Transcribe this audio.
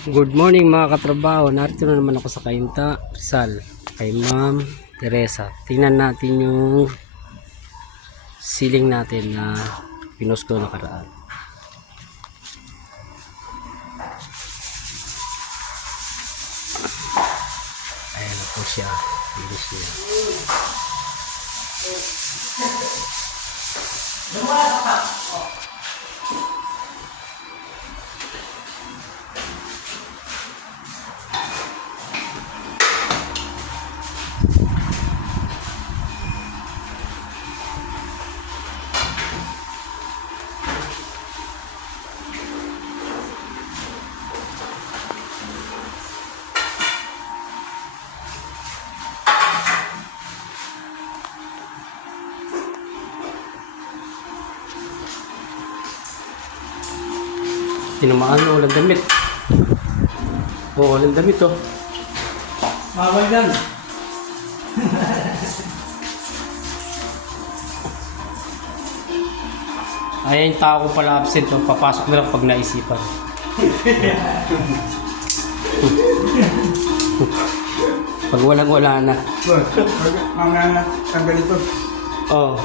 Good morning mga katrabaho. Narito na naman ako sa Cainta, Rizal, kay Ma'am Teresa. Tingnan natin yung ceiling natin na pinost ko nakaraan. Ayan na po siya. Finish niya. Tinamaan mo, walang damit. Oo, walang damit oh. Bawal yan. Ayan yung tao ko pala absent oh. Papasok na lang pag naisipan. Pag walang-wala na. Mamaya na ang ganito. Oh.